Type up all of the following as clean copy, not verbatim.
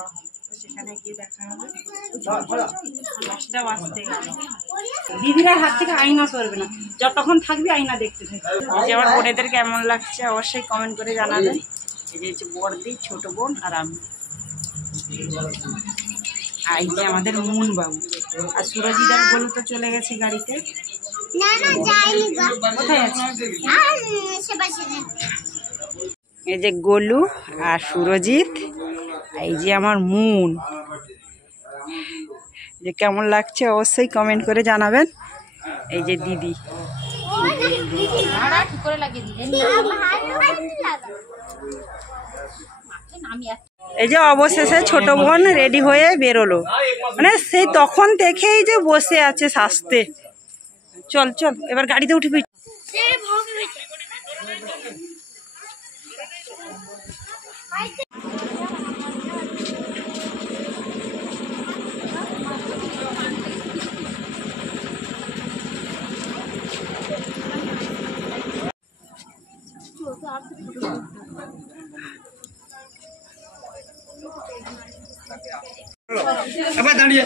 যাওয়া হবে, তো সেখানে গিয়ে দেখা হবে। 10টা বাজতে গেল। দিদিরা হাত থেকে আয়না সরবে না, যতক্ষণ থাকবি আয়না দেখতে থাকবি। যে আমার বোনেদের কেমন লাগছে অবশ্যই কমেন্ট করে জানাবেন। এই যে হচ্ছে বড়দি, ছোট বোন আর আমি। আর এই যে আমাদের মুন বাবু আর সুরজিদার বলু তো চলে গেছে গাড়িতে। কোথায় আছে? এই যে গোলু আর সুরজিৎ, এই যে আমার মুন। যে কেমন লাগছে অবশ্যই কমেন্ট করে জানাবেন। এই যে দিদি, এই যে অবশেষে ছোট বোন রেডি হয়ে বেরোলো, মানে সেই তখন দেখেই যে বসে আছে সাজতে। চল চল এবার গাড়িতে উঠবি। আবার দাঁড়িয়ে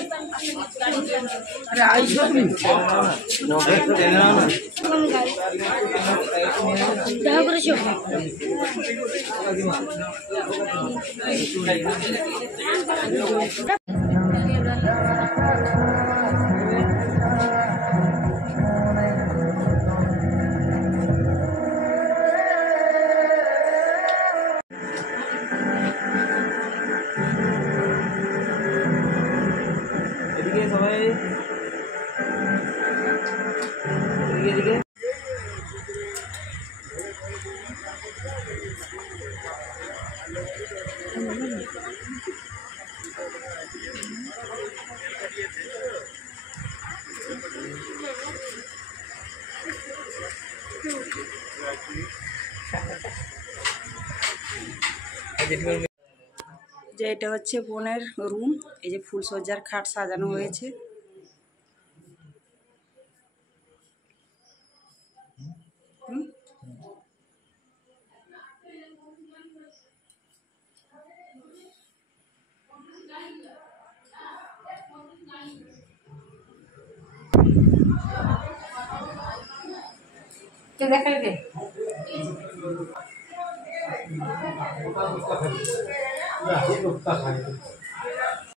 সবাই এদিকে যে এটা হচ্ছে বোনের রুম। এই যে ফুলসজ্জার খাট সাজানো হয়েছে। দেখা